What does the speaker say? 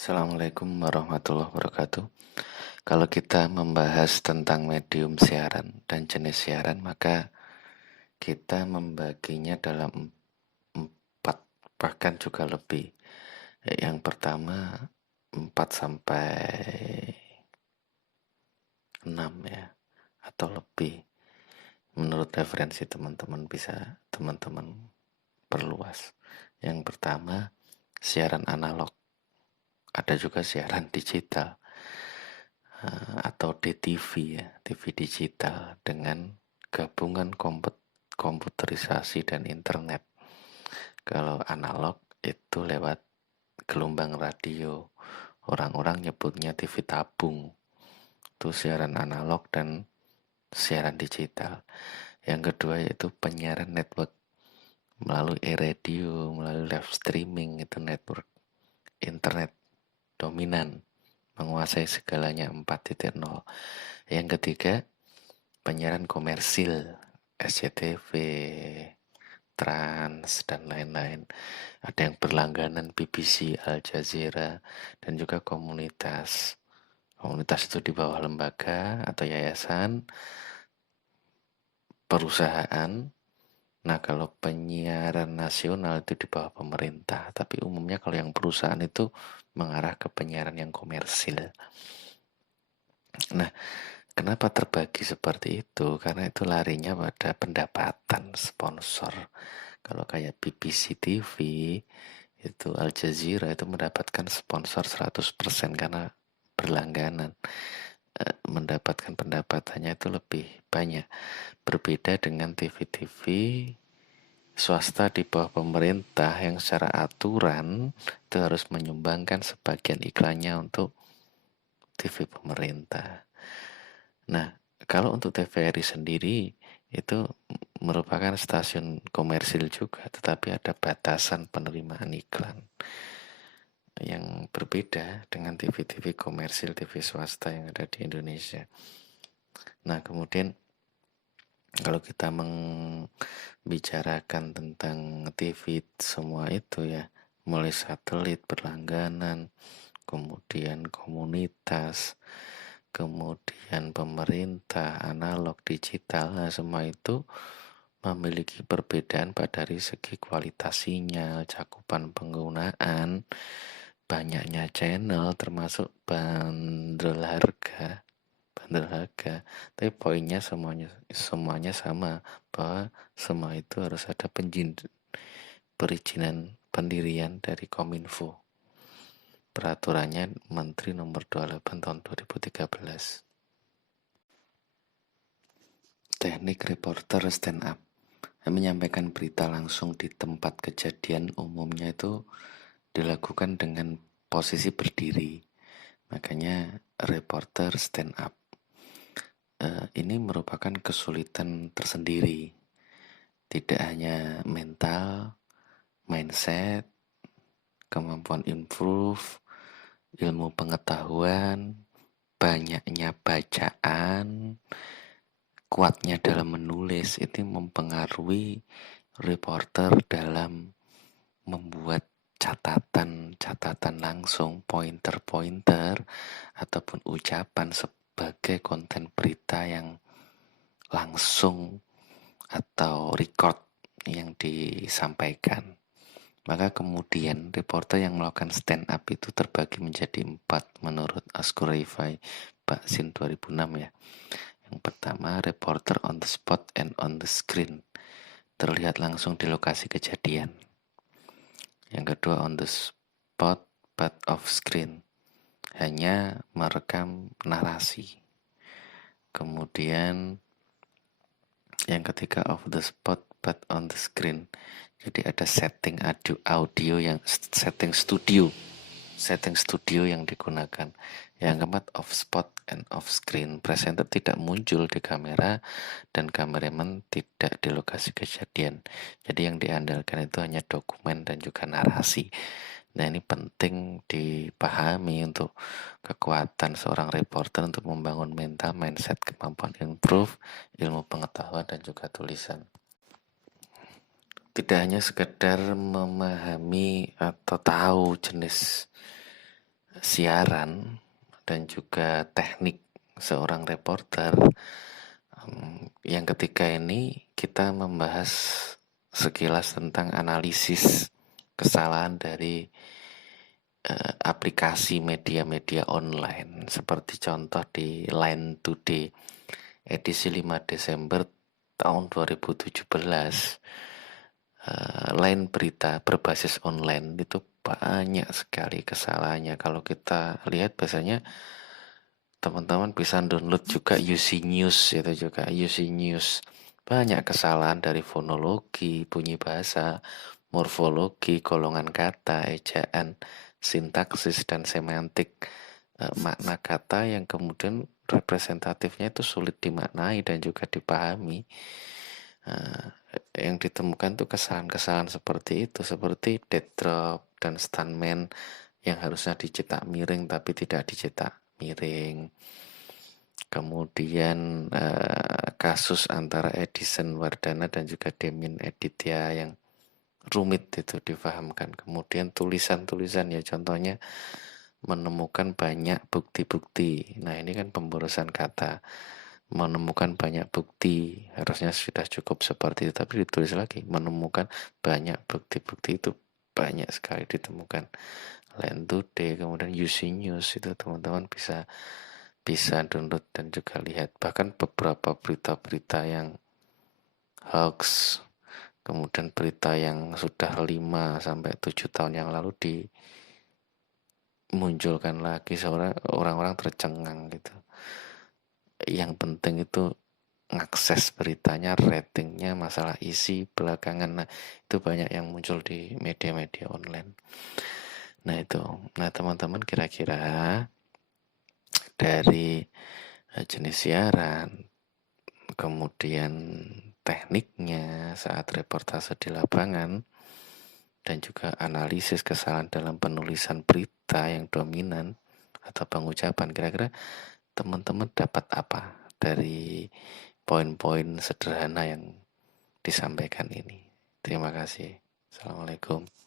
Assalamualaikum warahmatullahi wabarakatuh. Kalau kita membahas tentang medium siaran dan jenis siaran, maka kita membaginya dalam empat, bahkan juga lebih. Yang pertama 4 sampai 6 ya, atau lebih. Menurut referensi teman-teman bisa teman-teman perluas. Yang pertama, siaran analog. Ada juga siaran digital. Atau DTV ya, TV digital dengan gabungan komputerisasi dan internet. Kalau analog itu lewat gelombang radio, orang-orang nyebutnya TV tabung. Itu siaran analog dan siaran digital. Yang kedua yaitu penyiaran network melalui e-radio, melalui live streaming, itu network internet dominan menguasai segalanya 4.0. Yang ketiga, penyiaran komersil, SCTV, Trans, dan lain-lain. Ada yang berlangganan BBC, Al Jazeera, dan juga komunitas. Komunitas itu di bawah lembaga atau yayasan, perusahaan. Nah, kalau penyiaran nasional itu di bawah pemerintah. Tapi umumnya kalau yang perusahaan itu mengarah ke penyiaran yang komersil. Nah, kenapa terbagi seperti itu? Karena itu larinya pada pendapatan sponsor. Kalau kayak BBC TV, itu Al Jazeera itu mendapatkan sponsor 100% karena berlangganan. Mendapatkan pendapatannya itu lebih banyak. Berbeda dengan TV-TV swasta di bawah pemerintah yang secara aturan itu harus menyumbangkan sebagian iklannya untuk TV pemerintah. Nah, kalau untuk TVRI sendiri itu merupakan stasiun komersil juga, tetapi ada batasan penerimaan iklan yang berbeda dengan TV-TV komersil, TV swasta yang ada di Indonesia. Nah, kemudian kalau kita membicarakan tentang TV semua itu ya, mulai satelit, berlangganan, kemudian komunitas, kemudian pemerintah, analog, digital, nah semua itu memiliki perbedaan pada dari segi kualitas sinyal, cakupan penggunaan, banyaknya channel, termasuk bandrol harga. Tapi poinnya semuanya sama, bahwa semua itu harus ada perizinan pendirian dari Kominfo. Peraturannya Menteri Nomor 28 tahun 2013. Teknik reporter stand up. Menyampaikan berita langsung di tempat kejadian umumnya itu dilakukan dengan posisi berdiri. Makanya reporter stand up. Ini merupakan kesulitan tersendiri. Tidak hanya mental, mindset, kemampuan improve, ilmu pengetahuan, banyaknya bacaan, kuatnya dalam menulis itu mempengaruhi reporter dalam membuat catatan langsung, pointer-pointer ataupun ucapan sebagai konten berita yang langsung atau record yang disampaikan. Maka kemudian reporter yang melakukan stand up itu terbagi menjadi 4 menurut Askurify Baksin 2006 ya. Yang pertama, reporter on the spot and on the screen, terlihat langsung di lokasi kejadian. Yang kedua, on the spot but off screen, hanya merekam narasi. Kemudian yang ketiga, off the spot but on the screen, jadi ada setting audio yang setting studio yang digunakan. Yang keempat, off spot and off screen, presenter tidak muncul di kamera dan kameramen tidak di lokasi kejadian. Jadi yang diandalkan itu hanya dokumen dan juga narasi. Nah, ini penting dipahami untuk kekuatan seorang reporter untuk membangun mental, mindset, kemampuan improve, ilmu pengetahuan, dan juga tulisan. Tidak hanya sekedar memahami atau tahu jenis siaran dan juga teknik seorang reporter. Yang ketiga ini kita membahas sekilas tentang analisis kesalahan dari aplikasi media-media online seperti contoh di Line Today edisi 5 Desember tahun 2017. Line berita berbasis online itu banyak sekali kesalahannya. Kalau kita lihat biasanya teman-teman bisa download juga UC News, itu juga UC News. Banyak kesalahan dari fonologi, bunyi bahasa, morfologi, golongan kata, ejaan, sintaksis, dan semantik. Makna kata yang kemudian representatifnya itu sulit dimaknai dan juga dipahami. Yang ditemukan tuh kesalahan-kesalahan seperti itu, seperti dead drop dan stuntman yang harusnya dicetak miring tapi tidak dicetak miring. Kemudian kasus antara Edison Wardana dan juga Demin Editya yang rumit itu difahamkan. Kemudian tulisan-tulisan ya, contohnya menemukan banyak bukti-bukti. Nah ini kan pemborosan kata. Menemukan banyak bukti, harusnya sudah cukup seperti itu, tapi ditulis lagi menemukan banyak bukti-bukti, itu banyak sekali ditemukan. Line Today, kemudian UC News, itu teman-teman bisa download dan juga lihat. Bahkan beberapa berita-berita yang hoax, kemudian berita yang sudah 5-7 tahun yang lalu dimunculkan lagi, orang-orang tercengang gitu. Yang penting itu ngakses beritanya, ratingnya, masalah isi belakangan. Nah itu banyak yang muncul di media-media online. Nah itu, nah teman-teman kira-kira dari jenis siaran, kemudian tekniknya saat reportase di lapangan, dan juga analisis kesalahan dalam penulisan berita yang dominan atau pengucapan, kira-kira teman-teman dapat apa dari poin-poin sederhana yang disampaikan ini? Terima kasih. Assalamualaikum.